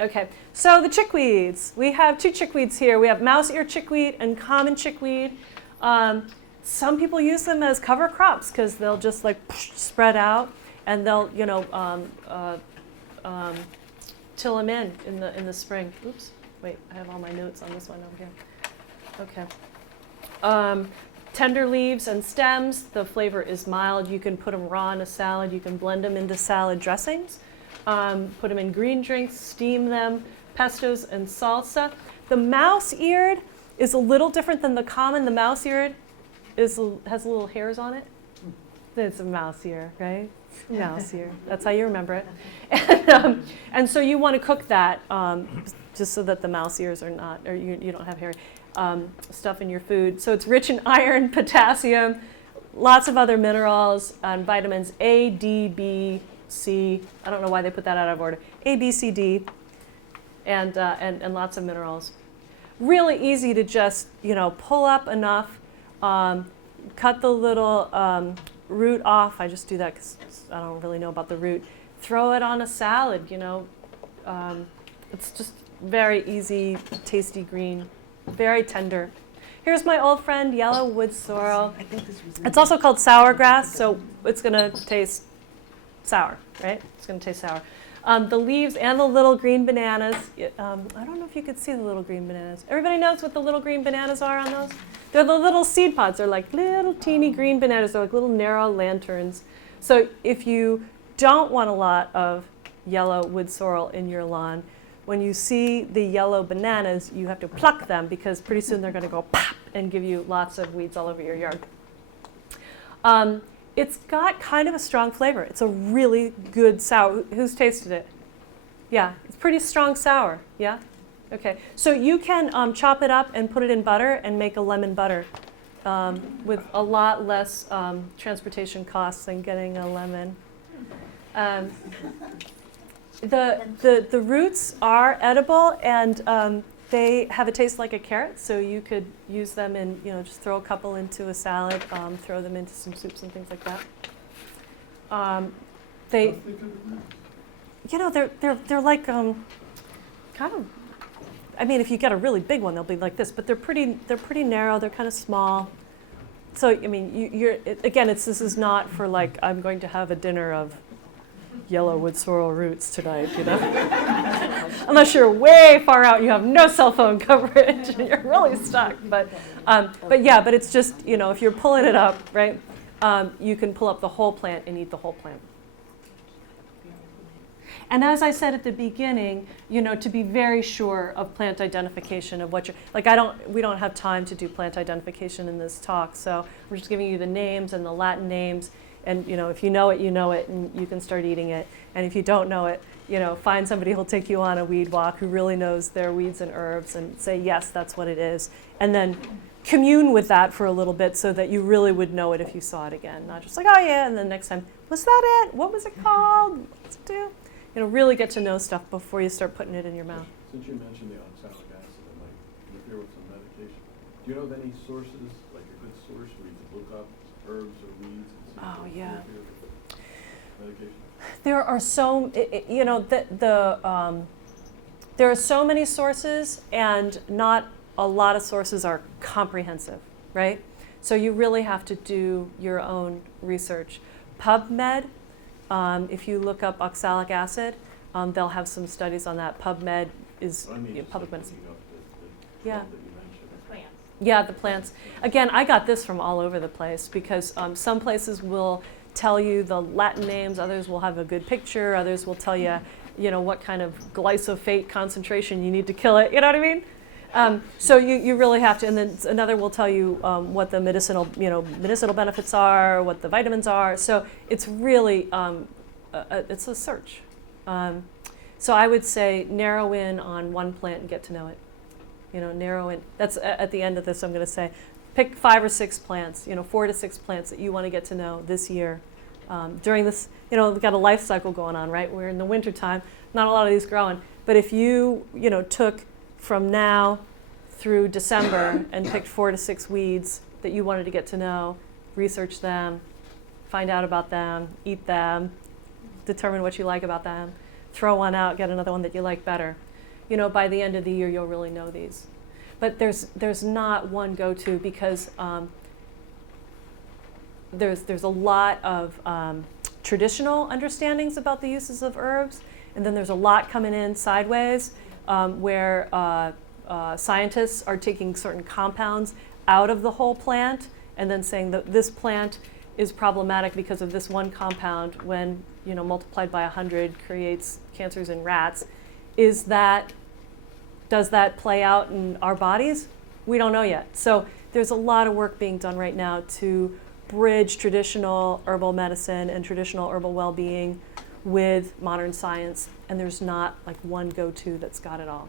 Okay, so the chickweeds. We have two chickweeds here. We have mouse ear chickweed and common chickweed. Some people use them as cover crops because they'll just like spread out, and they'll till them in the spring. Oops, wait, I have all my notes on this one over here. Okay. Tender leaves and stems. The flavor is mild. You can put them raw in a salad. You can blend them into salad dressings. Put them in green drinks, steam them, pestos and salsa. The mouse-eared is a little different than the common. The mouse-eared has little hairs on it. It's a mouse ear, right? Mouse ear. That's how you remember it. And so you want to cook that just so that the mouse ears are not, or you don't have hairy stuff in your food. So it's rich in iron, potassium, lots of other minerals, and vitamins A, D, B, C. I don't know why they put that out of order. A, B, C, D, and lots of minerals. Really easy to just pull up enough, cut the little root off. I just do that because I don't really know about the root. Throw it on a salad. It's just very easy, tasty green, very tender. Here's my old friend, yellow wood sorrel. It's also called sour grass, so it's going to taste sour, right? It's going to taste sour. The leaves and the little green bananas. I don't know if you could see the little green bananas. Everybody knows what the little green bananas are on those? They're the little seed pods. They're like little teeny green bananas. They're like little narrow lanterns. So if you don't want a lot of yellow wood sorrel in your lawn, when you see the yellow bananas, you have to pluck them because pretty soon they're going to go pop and give you lots of weeds all over your yard. It's got kind of a strong flavor. It's a really good sour. Who's tasted it? Yeah, it's pretty strong sour. Yeah? Okay. So you can chop it up and put it in butter and make a lemon butter with a lot less transportation costs than getting a lemon. The roots are edible, and they have a taste like a carrot, so you could use them in, just throw a couple into a salad, throw them into some soups and things like that. They're like kind of. I mean, if you get a really big one, they'll be like this, but they're pretty narrow. They're kind of small. So I mean, this is not for like I'm going to have a dinner of yellow wood sorrel roots tonight, unless you're way far out, you have no cell phone coverage, and you're really stuck. But it's just if you're pulling it up, right, you can pull up the whole plant and eat the whole plant. And as I said at the beginning, to be very sure of plant identification of what you're like. We don't have time to do plant identification in this talk, so I'm just giving you the names and the Latin names. And if you know it, and you can start eating it. And if you don't know it, find somebody who'll take you on a weed walk who really knows their weeds and herbs and say, yes, that's what it is. And then commune with that for a little bit so that you really would know it if you saw it again. Not just like, oh yeah, and then next time, was that it? What was it called? What's it do? Really get to know stuff before you start putting it in your mouth. Since you mentioned the oxalic acid and interfere with some medication, do you know of any sources, like a good source where you can look up herbs or weeds? Oh yeah. Medication. There are so there are so many sources, and not a lot of sources are comprehensive, right? So you really have to do your own research. PubMed, if you look up oxalic acid, they'll have some studies on that. PubMed is public medicine. Yeah. Yeah, the plants. Again, I got this from all over the place because some places will tell you the Latin names, others will have a good picture, others will tell you, what kind of glyphosate concentration you need to kill it. You know what I mean? So you really have to, and then another will tell you what the medicinal benefits are, what the vitamins are. So it's really, it's a search. So I would say narrow in on one plant and get to know it. Narrow in. That's at the end of this, I'm going to say, pick 5 or 6 plants, 4 to 6 plants that you want to get to know this year. During this, we've got a life cycle going on, right? We're in the winter time, not a lot of these growing. But if you, took from now through December and picked 4 to 6 weeds that you wanted to get to know, research them, find out about them, eat them, determine what you like about them, throw one out, get another one that you like better. You know, by the end of the year, you'll really know these. But there's not one go-to because there's a lot of traditional understandings about the uses of herbs, and then there's a lot coming in sideways where scientists are taking certain compounds out of the whole plant and then saying that this plant is problematic because of this one compound when, you know, multiplied by 100 creates cancers in rats. Does that play out in our bodies? We don't know yet. So there's a lot of work being done right now to bridge traditional herbal medicine and traditional herbal well-being with modern science, and there's not like one go-to that's got it all.